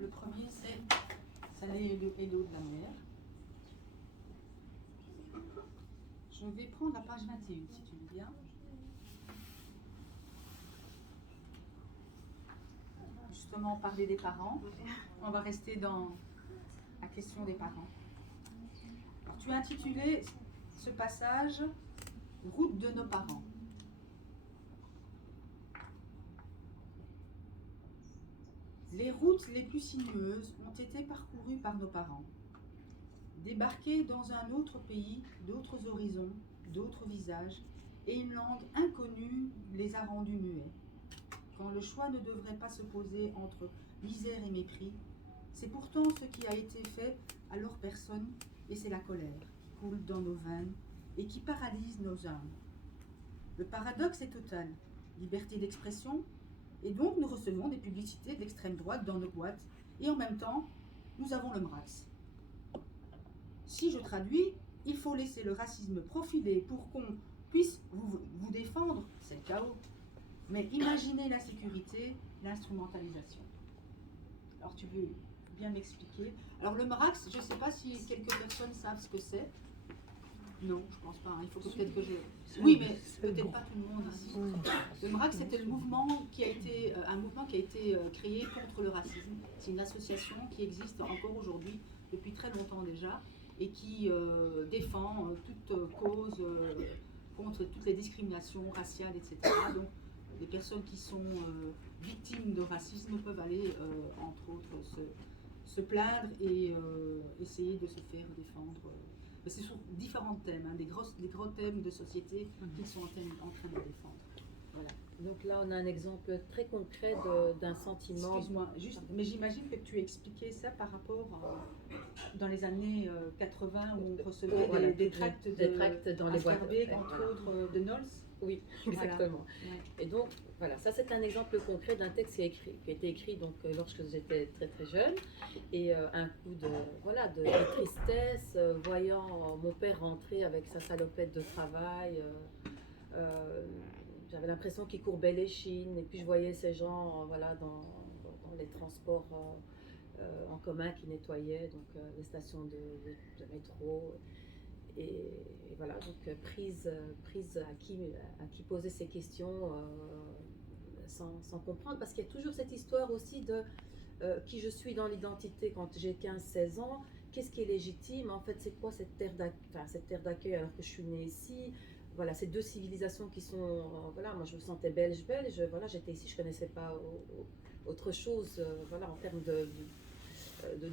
Le premier, c'est Salé et l'eau de la mer. Je vais prendre la page 21, si tu veux bien. Justement, parler des parents. On va rester dans la question des parents. Alors, tu as intitulé ce passage « Route de nos parents ». Les routes les plus sinueuses ont été parcourues par nos parents. Débarqués dans un autre pays, d'autres horizons, d'autres visages, et une langue inconnue les a rendus muets. Quand le choix ne devrait pas se poser entre misère et mépris, c'est pourtant ce qui a été fait à leur personne, et c'est la colère qui coule dans nos veines et qui paralyse nos âmes. Le paradoxe est total, liberté d'expression, et donc nous recevons des publicités de l'extrême droite dans nos boîtes, et en même temps, nous avons le MRAX. Si je traduis, il faut laisser le racisme profiler pour qu'on puisse vous défendre, c'est le chaos. Mais imaginez l'insécurité, l'instrumentalisation. Alors tu veux bien m'expliquer. Alors le MRAX, je ne sais pas si quelques personnes savent ce que c'est. Non, je pense pas. Il faut peut-être que je... Oui, mais peut-être pas tout le monde ici. Le MRAX, c'était le mouvement qui a été, un mouvement qui a été créé contre le racisme. C'est une association qui existe encore aujourd'hui, depuis très longtemps déjà, et qui défend toute cause contre toutes les discriminations raciales, etc. Donc, les personnes qui sont victimes de racisme peuvent aller, entre autres, se plaindre et essayer de se faire défendre. Mais c'est sur différents thèmes, hein, des gros thèmes de société qu'ils sont en train de défendre. Voilà. Donc là, on a un exemple très concret d'un sentiment. Excuse-moi, juste, mais j'imagine que tu expliquais ça par rapport dans les années 80 où on recevait des tracts dans les boîtes, entre autres de Knowles. Oui, exactement. Voilà. Ouais. Et donc, voilà, ça c'est un exemple concret d'un texte qui a été écrit donc, lorsque j'étais très très jeune. Et un coup de tristesse, voyant mon père rentrer avec sa salopette de travail. J'avais l'impression qu'il courbait les chines. Et puis je voyais ces gens dans les transports en commun qui nettoyaient donc, les stations de métro. Et voilà, donc prise à qui poser ces questions sans comprendre, parce qu'il y a toujours cette histoire aussi de qui je suis dans l'identité quand j'ai 15-16 ans, qu'est-ce qui est légitime, en fait c'est quoi cette terre d'accueil alors que je suis née ici, voilà, ces deux civilisations qui sont, voilà, moi je me sentais belge, voilà, j'étais ici, je connaissais pas autre chose, voilà, en termes de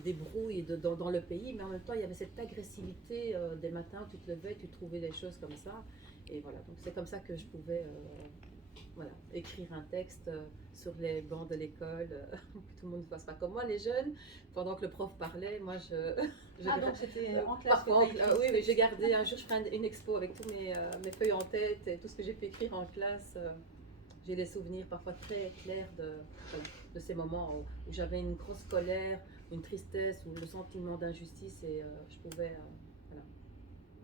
débrouille dans le pays, mais en même temps il y avait cette agressivité des matins où tu te levais, tu trouvais des choses comme ça, et voilà, donc c'est comme ça que je pouvais écrire un texte sur les bancs de l'école, que tout le monde ne fasse pas comme moi, les jeunes, pendant que le prof parlait, moi donc c'était en classe. Oui, mais j'ai gardé, un jour je ferai une expo avec tous mes feuilles en tête et tout ce que j'ai pu écrire en classe. J'ai des souvenirs parfois très clairs de ces moments où j'avais une grosse colère, une tristesse ou le sentiment d'injustice et je pouvais, voilà.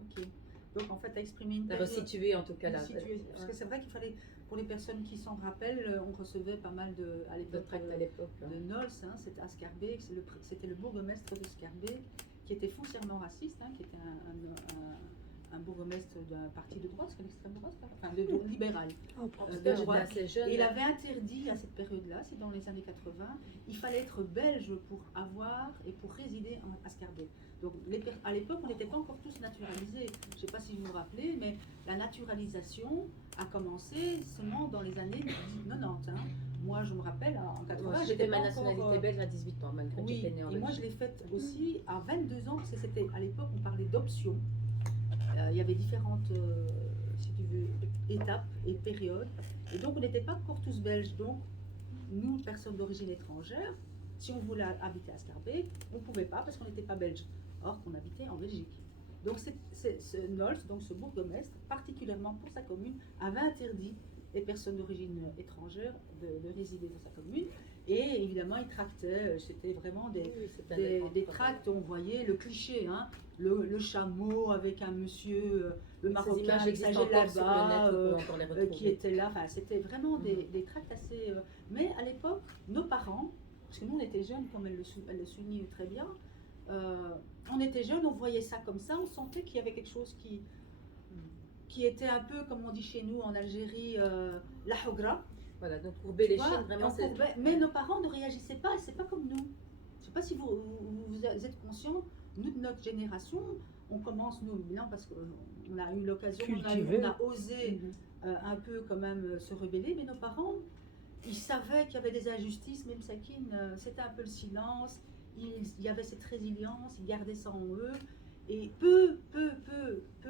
Ok. Donc en fait, tu as exprimé une période... Resituer en tout cas là. Parce que c'est vrai qu'il fallait, pour les personnes qui s'en rappellent, on recevait pas mal de tracts à l'époque. De Knowles, hein, c'était à Scarbeck, c'était le bourgmestre de Scarbeck qui était foncièrement raciste, hein, qui était un bourgmestre d'un parti de droite, c'est l'extrême droite, enfin de libéral. De droite. Et il avait interdit à cette période-là, c'est dans les années 80, il fallait être belge pour avoir et pour résider à Scarbeck. Donc à l'époque, on n'était pas encore tous naturalisés. Je ne sais pas si vous vous rappelez, mais la naturalisation a commencé seulement dans les années 90. Hein. Moi, je me rappelle, en 80, j'étais ma nationalité belge à 18 ans, malgré que j'étais née en Belgique. Et moi, je l'ai faite aussi à 22 ans, parce que c'était à l'époque, on parlait d'options. Il y avait différentes, si tu veux, étapes et périodes. Et donc, on n'était pas encore tous belges. Donc, nous, personnes d'origine étrangère, si on voulait habiter à Scarbeck, on ne pouvait pas parce qu'on n'était pas belge. Or, qu'on habitait en Belgique. Donc, ce Knowles, donc ce bourgmestre, particulièrement pour sa commune, avait interdit les personnes d'origine étrangère de résider dans sa commune. Et évidemment, il tractait, c'était vraiment des tracts, on voyait le cliché, hein, le chameau avec un monsieur, le Marocain avec sa djellaba qui était là. Enfin, c'était vraiment des tracts assez... mais à l'époque, nos parents parce que nous on était jeunes, comme elle le souligne très bien, on était jeunes, on voyait ça comme ça, on sentait qu'il y avait quelque chose qui était un peu, comme on dit chez nous en Algérie, la hogra. Voilà, donc courber Tu les vois, chines, vraiment, c'est... mais nos parents ne réagissaient pas, c'est pas comme nous. Je sais pas si vous êtes conscients, nous de notre génération, on commence, nous, non, parce qu'on a eu l'occasion, on a osé un peu quand même se rebeller, mais nos parents, ils savaient qu'il y avait des injustices, même Sakine, c'était un peu le silence, il y avait cette résilience, ils gardaient ça en eux, et peu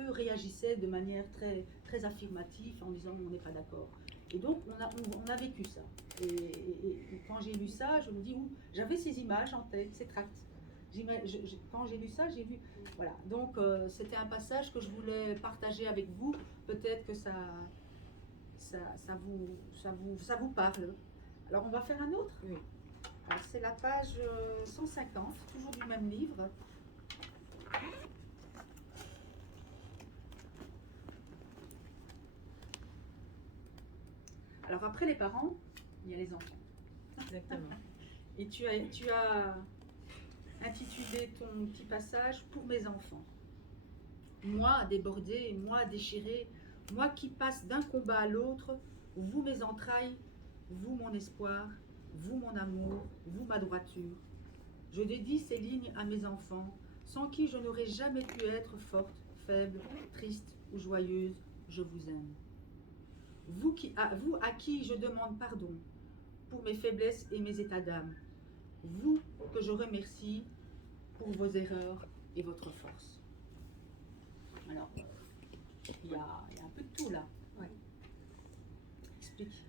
réagissaient de manière très, très affirmative en disant on n'est pas d'accord. Et donc on a vécu ça. Et quand j'ai lu ça, je me dis, j'avais ces images en tête, ces tracts. Quand j'ai lu ça, j'ai vu. Voilà. Donc c'était un passage que je voulais partager avec vous. Peut-être que ça vous parle. Alors on va faire un autre. Oui. C'est la page 150, toujours du même livre. Alors après les parents, il y a les enfants. Exactement. Et tu as intitulé ton petit passage pour mes enfants. Moi débordé, moi déchiré, moi qui passe d'un combat à l'autre, vous mes entrailles, vous mon espoir, vous mon amour, vous ma droiture. Je dédie ces lignes à mes enfants, sans qui je n'aurais jamais pu être forte, faible, triste ou joyeuse. Je vous aime. Vous à qui je demande pardon pour mes faiblesses et mes états d'âme. Vous que je remercie pour vos erreurs et votre force. Alors, il y a un peu de tout là. Ouais. Explique.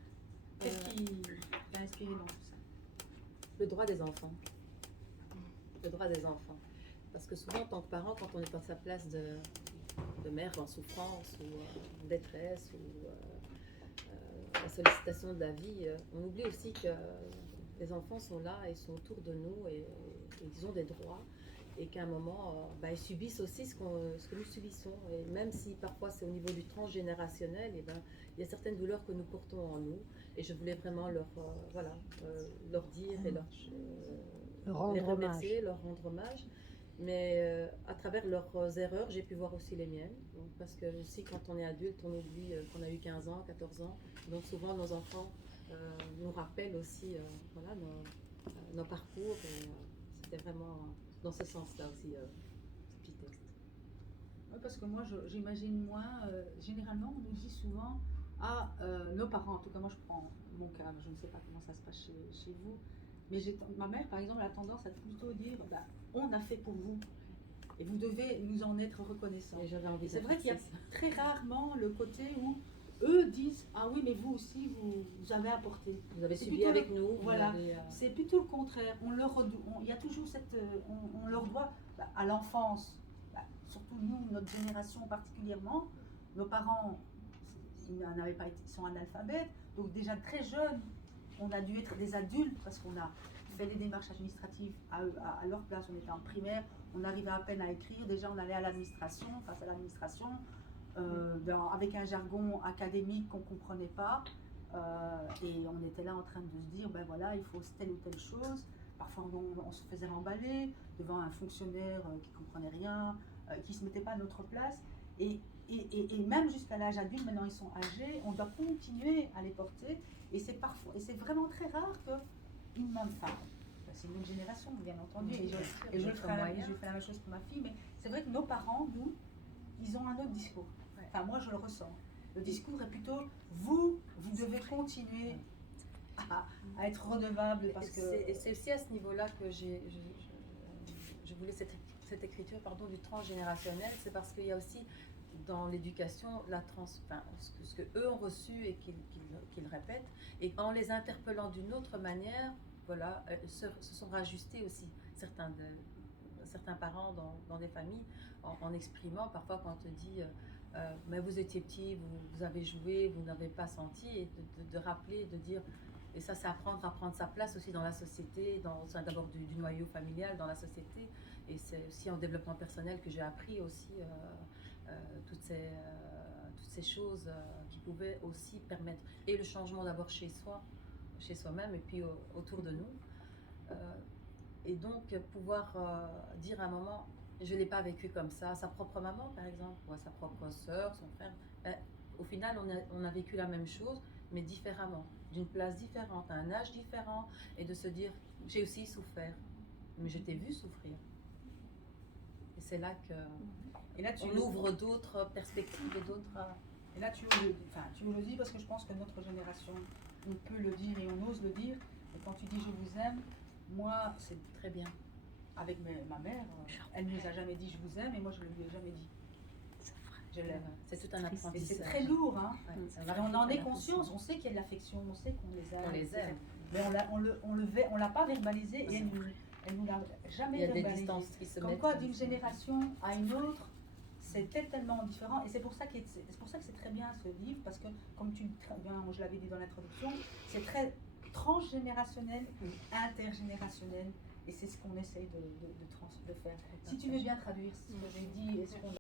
Qu'est-ce qui t'a inspiré dans tout ça? Le droit des enfants. Le droit des enfants. Parce que souvent, en tant que parent, quand on est dans sa place de mère en souffrance ou en détresse ou la sollicitation de la vie, on oublie aussi que les enfants sont là, ils sont autour de nous et ils ont des droits et qu'à un moment, ils subissent aussi ce que nous subissons. Et même si parfois c'est au niveau du transgénérationnel, il y a certaines douleurs que nous portons en nous et je voulais vraiment leur dire et les remercier, leur rendre hommage. Mais à travers leurs erreurs, j'ai pu voir aussi les miennes. Donc, parce que aussi, quand on est adulte, on oublie qu'on a eu 15 ans, 14 ans. Donc souvent, nos enfants nous rappellent aussi nos parcours. Et c'était vraiment dans ce sens-là aussi, ce petit texte. Oui, parce que moi, j'imagine moins. Généralement, on nous dit souvent, nos parents, en tout cas, moi, je prends mon cas, je ne sais pas comment ça se passe chez vous. Mais ma mère, par exemple, a tendance à plutôt dire on a fait pour vous et vous devez nous en être reconnaissants. Et c'est vrai qu'il y a très rarement le côté où eux disent ah oui, mais vous aussi, vous avez apporté. Vous avez subi avec nous. Voilà, c'est plutôt le contraire. Il y a toujours on leur doit à l'enfance, surtout nous, notre génération particulièrement, nos parents n'avaient pas été, sont analphabètes, donc déjà très jeunes. On a dû être des adultes parce qu'on a fait les démarches administratives à leur place. On était en primaire, on arrivait à peine à écrire. Déjà, on allait à l'administration, face à l'administration, avec un jargon académique qu'on ne comprenait pas. Et on était là en train de se dire, ben voilà, il faut telle ou telle chose. Parfois, on se faisait remballer devant un fonctionnaire qui ne comprenait rien, qui ne se mettait pas à notre place. Et même jusqu'à l'âge adulte, maintenant ils sont âgés, on doit continuer à les porter. Et c'est vraiment très rare qu'une même femme, c'est une autre génération bien entendu, et je ferai la même chose pour ma fille, mais c'est vrai que nos parents, nous, ils ont un autre discours. Enfin moi je le ressens. Le discours est plutôt vous devez continuer à être redevable parce que... Et c'est aussi à ce niveau-là que je voulais cette écriture du transgénérationnel, c'est parce qu'il y a aussi dans l'éducation ce que eux ont reçu et qu'ils répètent, et en les interpellant d'une autre manière, voilà, se sont rajustés aussi certains parents dans des familles en exprimant parfois quand on te dit mais vous étiez petit, vous avez joué, vous n'avez pas senti, et de rappeler, de dire, et ça c'est apprendre à prendre sa place aussi dans la société, d'abord du noyau familial dans la société, et c'est aussi en développement personnel que j'ai appris aussi toutes ces choses qui pouvaient aussi permettre, et le changement d'abord chez soi, chez soi-même, et puis autour de nous. Et donc, pouvoir dire à un moment, je ne l'ai pas vécu comme ça, sa propre maman par exemple, ou à sa propre sœur, son frère, au final on a vécu la même chose, mais différemment, d'une place différente, à un âge différent, et de se dire, j'ai aussi souffert, mais je t'ai vu souffrir. Et c'est là que Et là, on ouvre d'autres perspectives et d'autres... Et là, tu le dis parce que je pense que notre génération, on peut le dire et on ose le dire. Et quand tu dis je vous aime, moi, c'est Très bien. avec ma mère, elle ne nous a jamais dit je vous aime et moi je ne lui ai jamais dit. Je l'aime. C'est tout un Et apprentissage. c'est très lourd, hein. Ouais, c'est Et vrai, on en c'est est un conscience, on sait qu'il y a de l'affection, on sait qu'on les aime. On les aime. Mais on l'a pas verbalisé et elle nous l'a jamais Il y a des verbalisé. distances qui se Comme mettent. quoi, d'une génération à une autre, c'était tellement différent. Et c'est pour ça que c'est très bien ce livre, parce que, comme je l'avais dit dans l'introduction, c'est très transgénérationnel, intergénérationnel, et c'est ce qu'on essaye de faire. Si tu veux bien traduire ce que j'ai dit et ce qu'on